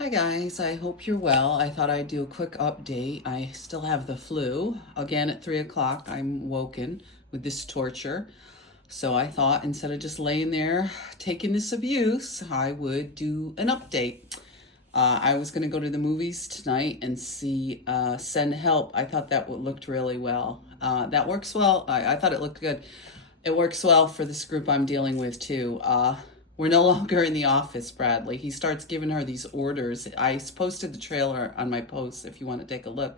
Hi guys, I hope you're well. I thought I'd do a quick update. I still have the flu. Again at 3 o'clock, I'm woken with this torture. So I thought instead of just laying there taking this abuse, I would do an update. I was going to go to the movies tonight and see Send Help. I thought that looked really well. That works well. I thought it looked good. It works well for this group I'm dealing with too. We're no longer in the office, Bradley. He starts giving her these orders. I posted the trailer on my post if you want to take a look.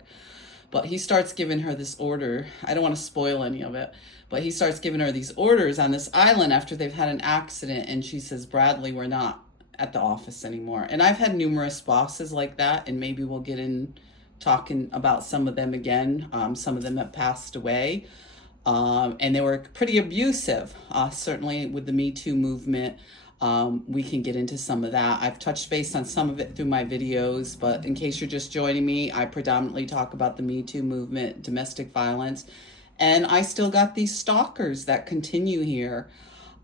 But he starts giving her this order. I don't want to spoil any of it, but he starts giving her these orders on this island after they've had an accident. And she says, Bradley, we're not at the office anymore. And I've had numerous bosses like that, and maybe we'll get in talking about some of them again. Some of them have passed away. And they were pretty abusive, certainly with the Me Too movement. We can get into some of that. I've touched base on some of it through my videos, but in case you're just joining me, I predominantly talk about the Me Too movement, domestic violence, and I still got these stalkers that continue here.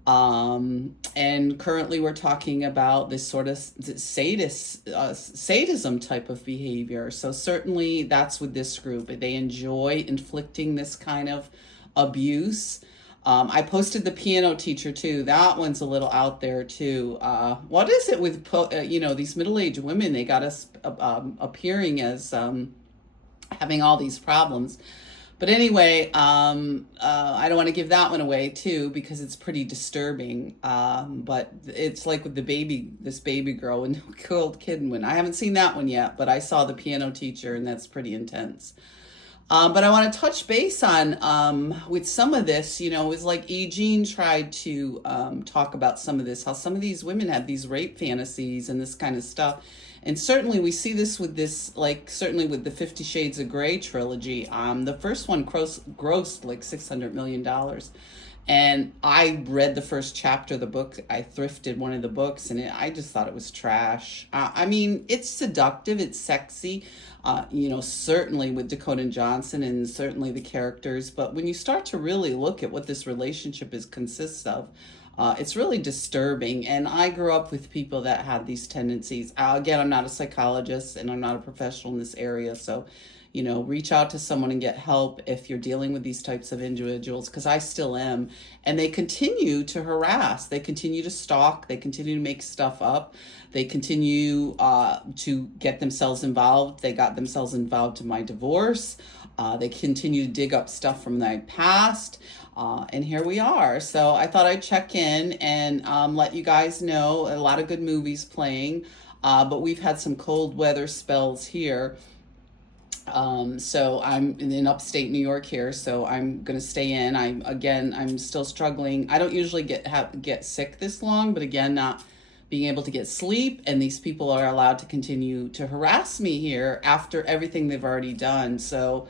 And currently we're talking about this sort of sadism type of behavior. So certainly that's with this group. They enjoy inflicting this kind of abuse. I posted the piano teacher too. That one's a little out there too. What is it with, these middle-aged women? They got us appearing as having all these problems. But anyway, I don't want to give that one away too because it's pretty disturbing. But it's like with this baby girl and killed Kidwin. I haven't seen that one yet, but I saw the piano teacher and that's pretty intense. But I want to touch base on with some of this, it was like Eugene tried to talk about some of this, how some of these women have these rape fantasies and this kind of stuff. And certainly we see this with certainly with the 50 Shades of Grey trilogy. The first one grossed like $600 million. And I read the first chapter of the book. I thrifted one of the books and I just thought it was trash. I mean, it's seductive, it's sexy, certainly with Dakota Johnson and certainly the characters. But when you start to really look at what this relationship consists of, it's really disturbing. And I grew up with people that had these tendencies. Again, I'm not a psychologist and I'm not a professional in this area. So, reach out to someone and get help if you're dealing with these types of individuals, because I still am. And they continue to harass. They continue to stalk. They continue to make stuff up. They continue to get themselves involved. They got themselves involved in my divorce. They continue to dig up stuff from my past. And here we are. So I thought I'd check in and let you guys know a lot of good movies playing. But we've had some cold weather spells here. So I'm in upstate New York here, so I'm going to stay in. I'm still struggling. I don't usually get sick this long, but again, not being able to get sleep, and these people are allowed to continue to harass me here after everything they've already done. So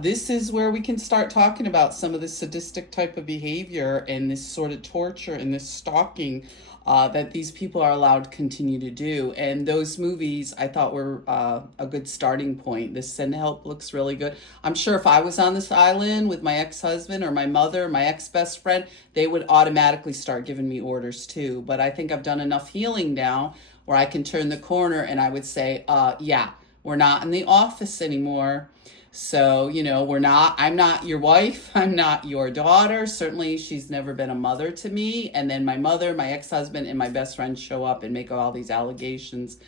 this is where we can start talking about some of the sadistic type of behavior and this sort of torture and this stalking that these people are allowed to continue to do. And those movies I thought were a good starting point. This Send Help looks really good. I'm sure if I was on this island with my ex-husband or my mother, my ex-best friend, they would automatically start giving me orders too. But I think I've done enough healing now where I can turn the corner and I would say, yeah, we're not in the office anymore. So, I'm not your wife. I'm not your daughter. Certainly, she's never been a mother to me. And then my mother, my ex-husband, and my best friend show up and make all these allegations.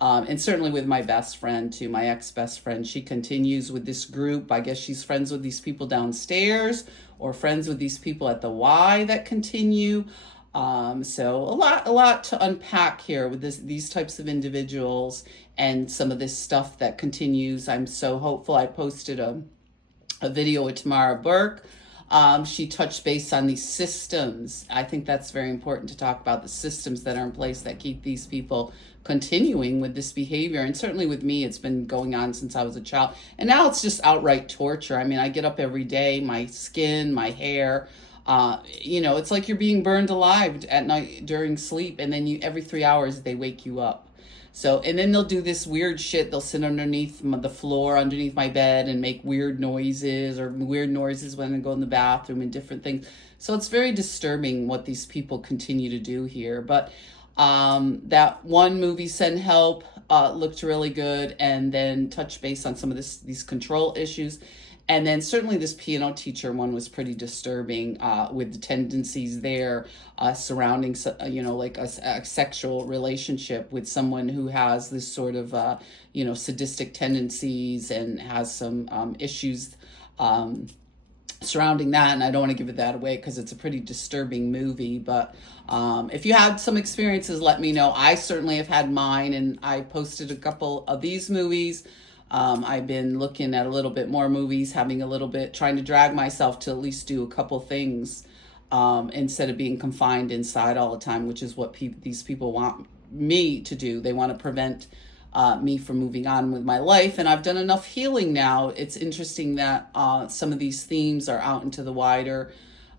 And certainly with my best friend, too, my ex-best friend, she continues with this group. I guess she's friends with these people downstairs or friends with these people at the Y that continue. So a lot to unpack here with these types of individuals and some of this stuff that continues. I'm so hopeful. I posted a video with Tamara Burke. She touched base on these systems. I think that's very important to talk about the systems that are in place that keep these people continuing with this behavior. And certainly with me, it's been going on since I was a child. And now it's just outright torture. I mean, I get up every day, my skin, my hair, it's like you're being burned alive at night during sleep. And then every 3 hours, they wake you up. So, and then they'll do this weird shit. They'll sit underneath the floor, underneath my bed and make weird noises when they go in the bathroom and different things. So it's very disturbing what these people continue to do here. But that one movie, Send Help, looked really good, and then touch base on some of these control issues. And then certainly this piano teacher one was pretty disturbing, with the tendencies there, surrounding, like a sexual relationship with someone who has this sort of, sadistic tendencies and has some issues surrounding that. And I don't want to give it that away because it's a pretty disturbing movie. But if you had some experiences, let me know. I certainly have had mine, and I posted a couple of these movies. I've been looking at a little bit more movies, trying to drag myself to at least do a couple things, instead of being confined inside all the time, which is what these people want me to do. They want to prevent me from moving on with my life. And I've done enough healing now. It's interesting that some of these themes are out into the wider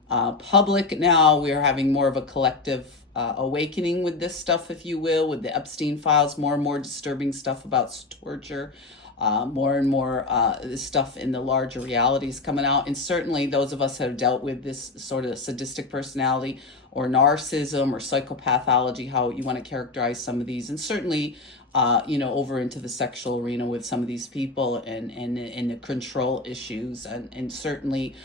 public now. We're having more of a collective awakening with this stuff, if you will, with the Epstein files, more and more disturbing stuff about torture. More and more stuff in the larger realities coming out. And certainly those of us that have dealt with this sort of sadistic personality or narcissism or psychopathology, how you want to characterize some of these, and certainly over into the sexual arena with some of these people, and the control issues, and certainly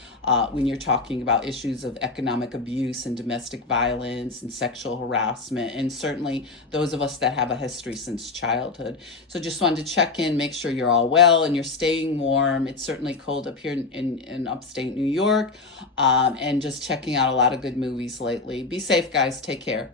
when you're talking about issues of economic abuse and domestic violence and sexual harassment, and certainly those of us that have a history since childhood. So just wanted to check in, make sure you're all well and you're staying warm. It's certainly cold up here in upstate New York, and just checking out a lot of good movies lately. Be safe, guys. Take care.